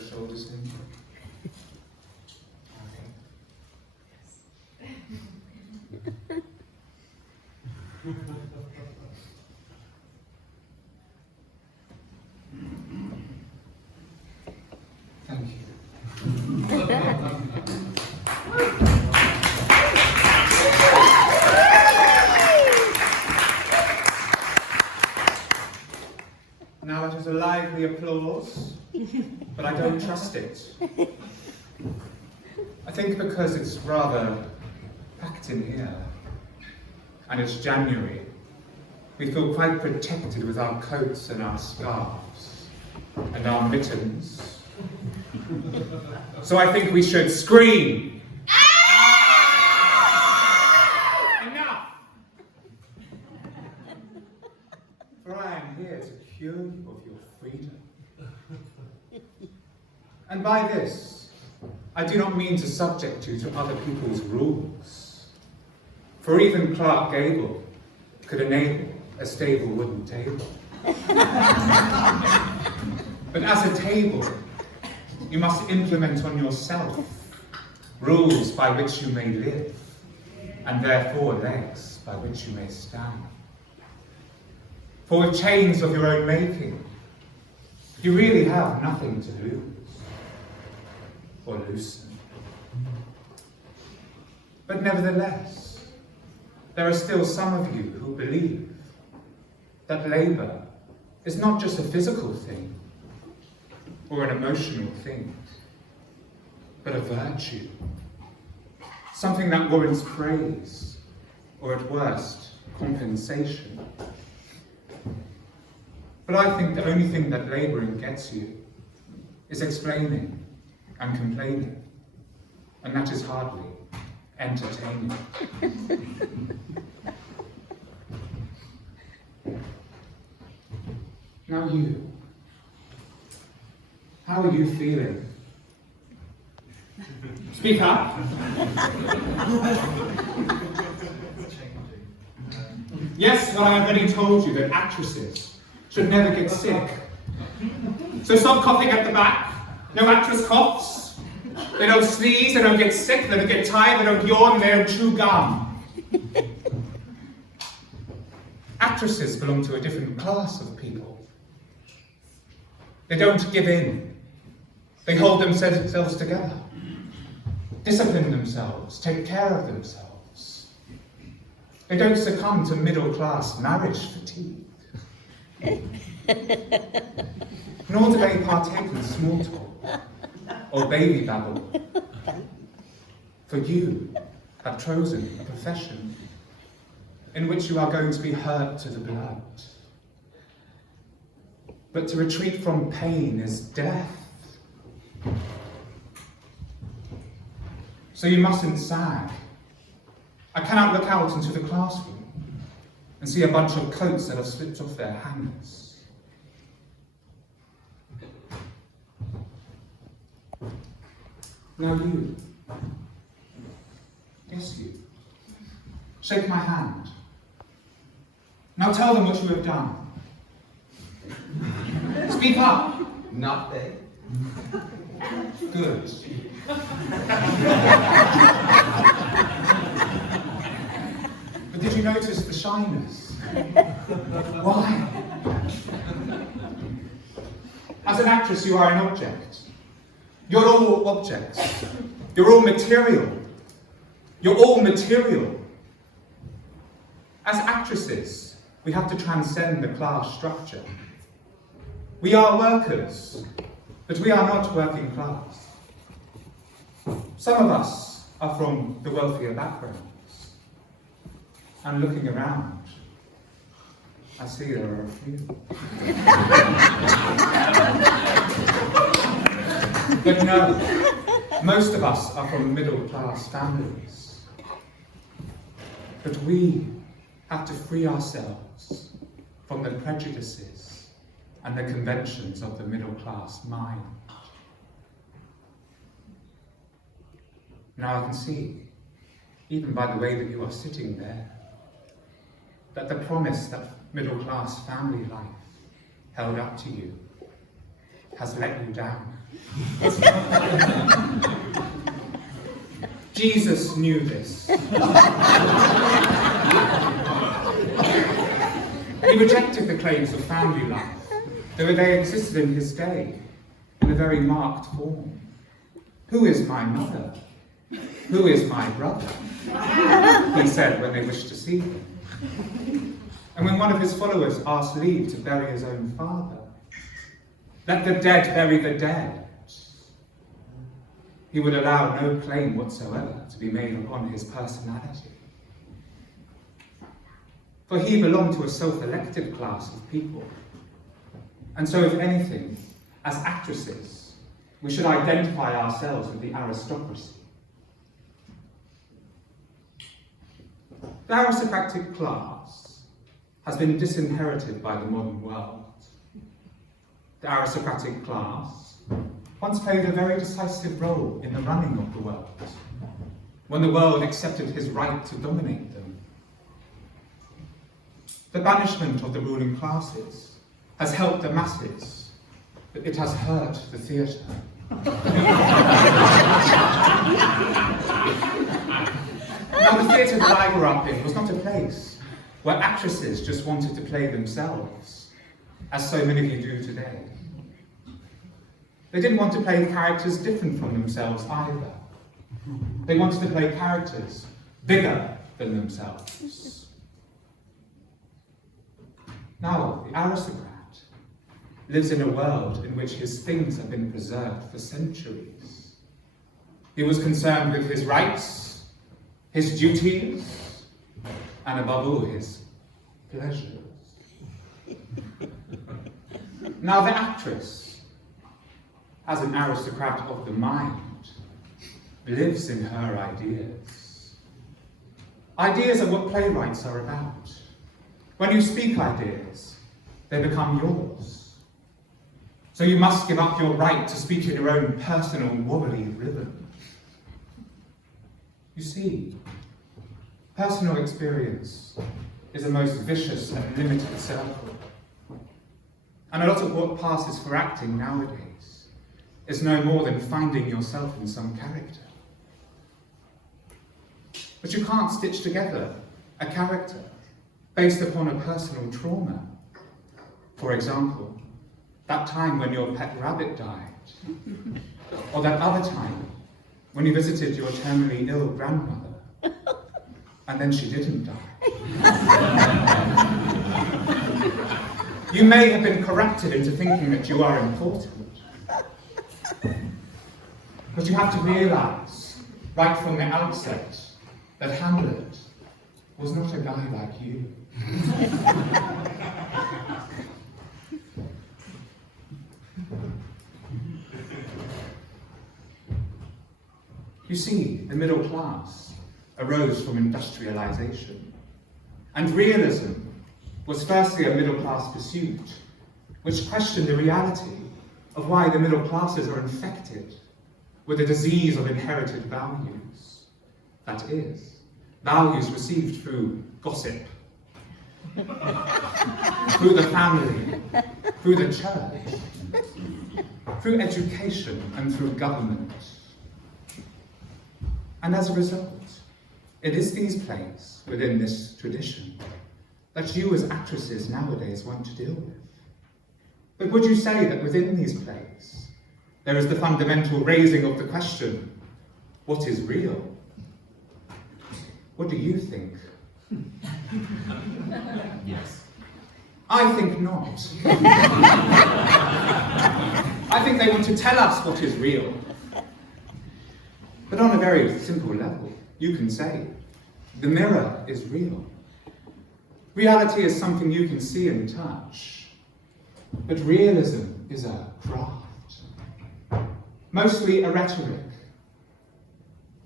both shoulders in. Thank you. Now it is a lively applause, but I don't trust it. I think because it's rather packed in here, and it's January, we feel quite protected with our coats and our scarves and our mittens. So I think we should scream. Enough! For I am here to cure you of your freedom. And by this, I do not mean to subject you to other people's rules. For even Clark Gable could enable a stable wooden table. But as a table, you must implement on yourself rules by which you may live, and therefore legs by which you may stand. For with chains of your own making, you really have nothing to lose or loosen. But nevertheless, there are still some of you who believe that labour is not just a physical thing or an emotional thing, but a virtue, something that warrants praise, or at worst, compensation. But I think the only thing that labouring gets you is explaining and complaining, and that is hardly entertaining. Now you, how are you feeling? Speak up. Yes, well, I have already told you that actresses should never get sick. So stop coughing at the back. No actress coughs. They don't sneeze, they don't get sick, they don't get tired, they don't yawn, they don't chew gum. Actresses belong to a different class of people. They don't give in. They hold themselves together, discipline themselves, take care of themselves. They don't succumb to middle-class marriage fatigue. Nor do they partake in small talk or baby babble. For you have chosen a profession in which you are going to be hurt to the blood. But to retreat from pain is death. So you mustn't sag. I cannot look out into the classroom and see a bunch of coats that have slipped off their hangers. Now you. Yes, you. Shake my hand. Now tell them what you have done. Speak up. Nothing. Good. But did you notice the shyness? Why? As an actress, you are an object. You're all objects. You're all material. You're all material. As actresses, we have to transcend the class structure. We are workers, but we are not working class. Some of us are from the wealthier backgrounds. And looking around, I see there are a few. But no, most of us are from middle-class families. But we have to free ourselves from the prejudices and the conventions of the middle-class mind. Now I can see, even by the way that you are sitting there, that the promise that middle-class family life held up to you has let you down. Jesus knew this. He rejected the claims of family life, though they existed in his day in a very marked form. Who is my mother? Who is my brother? He said when they wished to see him. And when one of his followers asked leave to bury his own father, let the dead bury the dead, he would allow no claim whatsoever to be made upon his personality. For he belonged to a self-elected class of people. And so, if anything, as actresses, we should identify ourselves with the aristocracy. The aristocratic class has been disinherited by the modern world. The aristocratic class once played a very decisive role in the running of the world, when the world accepted his right to dominate them. The banishment of the ruling classes has helped the masses, but it has hurt the theatre. Now, the theatre that I grew up in was not a place where actresses just wanted to play themselves, as so many of you do today. They didn't want to play characters different from themselves either. They wanted to play characters bigger than themselves. Now, the aristocrat lives in a world in which his things have been preserved for centuries. He was concerned with his rights, his duties, and above all, his pleasures. Now, the actress, as an aristocrat of the mind, lives in her ideas. Ideas are what playwrights are about. When you speak ideas, they become yours. So you must give up your right to speak in your own personal wobbly rhythm. You see, personal experience is a most vicious and limited circle. And a lot of what passes for acting nowadays is no more than finding yourself in some character. But you can't stitch together a character based upon a personal trauma. For example, that time when your pet rabbit died, or that other time when you visited your terminally ill grandmother, and then she didn't die. You may have been corrupted into thinking that you are important. But you have to realise, right from the outset, that Hamlet was not a guy like you. You see, the middle class arose from industrialization, and realism was firstly a middle class pursuit, which questioned the reality of why the middle classes are infected with a disease of inherited values. That is, values received through gossip, through the family, through the church, through education, and through government. And as a result, it is these plays within this tradition that you as actresses nowadays want to deal with. But would you say that within these plays, there is the fundamental raising of the question, what is real? What do you think? Yes. I think not. I think they want to tell us what is real. But on a very simple level, you can say, the mirror is real. Reality is something you can see and touch. But realism is a craft. Mostly a rhetoric.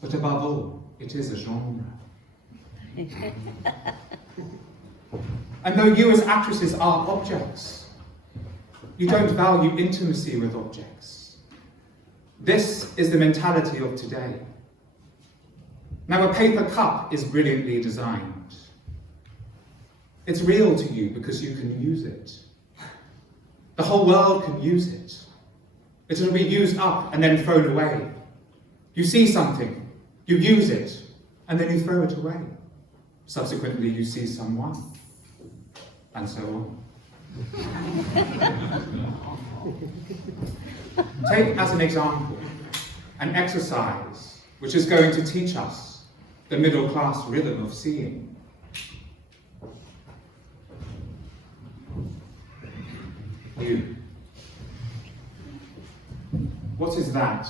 But above all, it is a genre. And though you as actresses are objects, you don't value intimacy with objects. This is the mentality of today. Now, a paper cup is brilliantly designed. It's real to you because you can use it. The whole world can use it. It'll be used up and then thrown away. You see something, you use it, and then you throw it away. Subsequently, you see someone, and so on. Take as an example an exercise which is going to teach us the middle-class rhythm of seeing. You. What is that?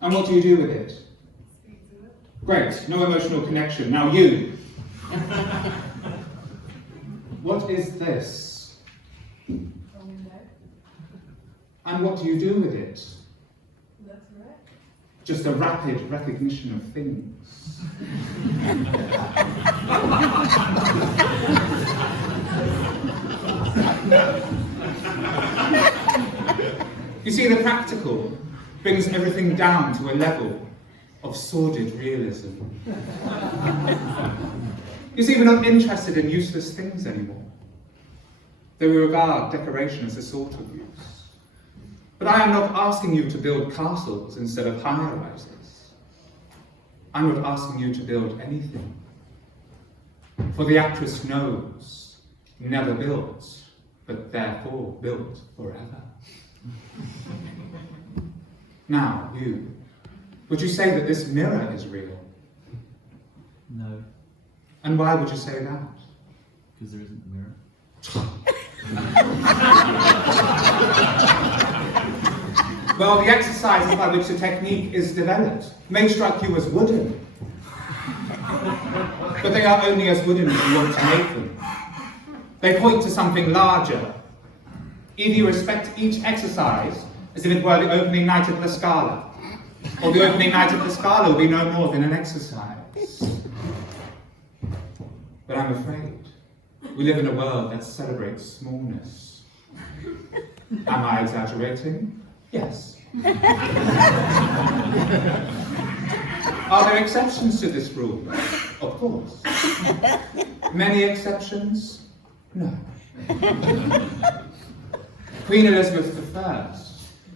And what do you do with it? Great, no emotional connection. Now you. What is this? And what do you do with it? Just a rapid recognition of things. You see, the practical brings everything down to a level of sordid realism. You see, we're not interested in useless things anymore, though we regard decoration as a sort of use. But I am not asking you to build castles instead of high-rises. I'm not asking you to build anything. For the actress knows, never built, but therefore built forever. Now, you, would you say that this mirror is real? No. And why would you say that? Because there isn't a mirror. Well, the exercises by which the technique is developed may strike you as wooden. But they are only as wooden as you want to make them. They point to something larger. Either you respect each exercise as if it were the opening night at La Scala, or the opening night at La Scala will be no more than an exercise. But I'm afraid we live in a world that celebrates smallness. Am I exaggerating? Yes. Are there exceptions to this rule? Of course. Many exceptions? No. Queen Elizabeth I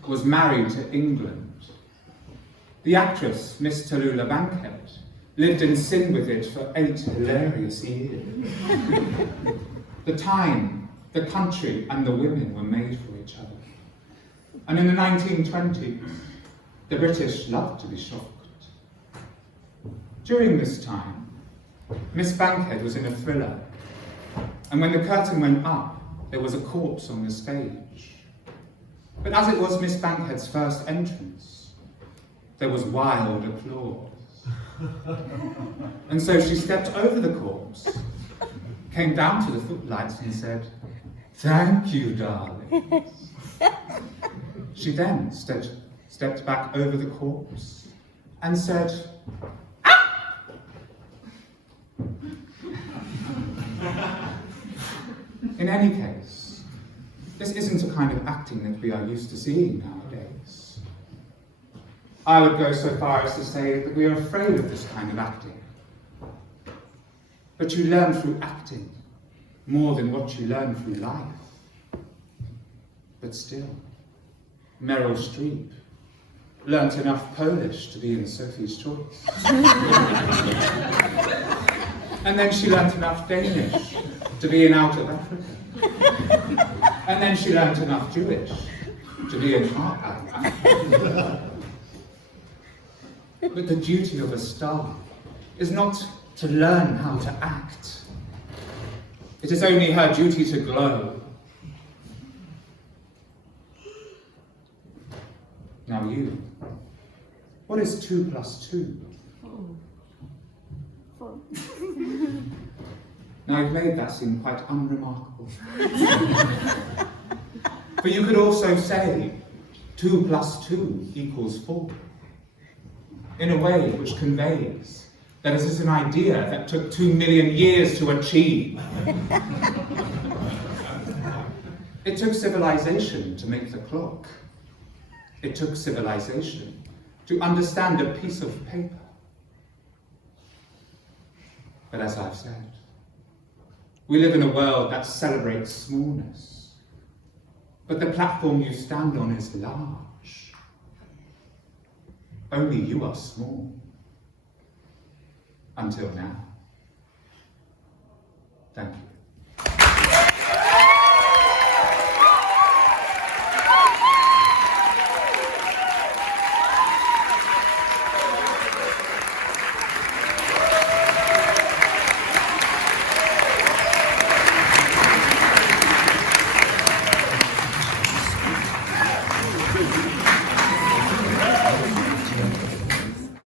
was married to England. The actress, Miss Tallulah Bankhead, lived in sin with it for 8 hilarious years. The time, the country, and the women were made for each other. And in the 1920s, the British loved to be shocked. During this time, Miss Bankhead was in a thriller, and when the curtain went up, there was a corpse on the stage. But as it was Miss Bankhead's first entrance, there was wild applause. And so she stepped over the corpse, came down to the footlights and said, "Thank you, darling." She then stepped back over the corpse and said, "Ah!" In any case, this isn't a kind of acting that we are used to seeing nowadays. I would go so far as to say that we are afraid of this kind of acting. But you learn through acting more than what you learn through life. But still, Meryl Streep learnt enough Polish to be in Sophie's Choice. And then she learnt enough Danish to be in Out of Africa. And then she learnt enough Jewish to be in Heartland. But the duty of a star is not to learn how to act. It is only her duty to glow. Now you, what is 2 + 2? 4. Now you've made that seem quite unremarkable. But you could also say 2 + 2 = 4. In a way which conveys that it is an idea that took 2 million years to achieve. It took civilization to make the clock. It took civilization to understand a piece of paper. But as I've said, we live in a world that celebrates smallness. But the platform you stand on is large. Only you are small. Until now. Thank you. Thank you.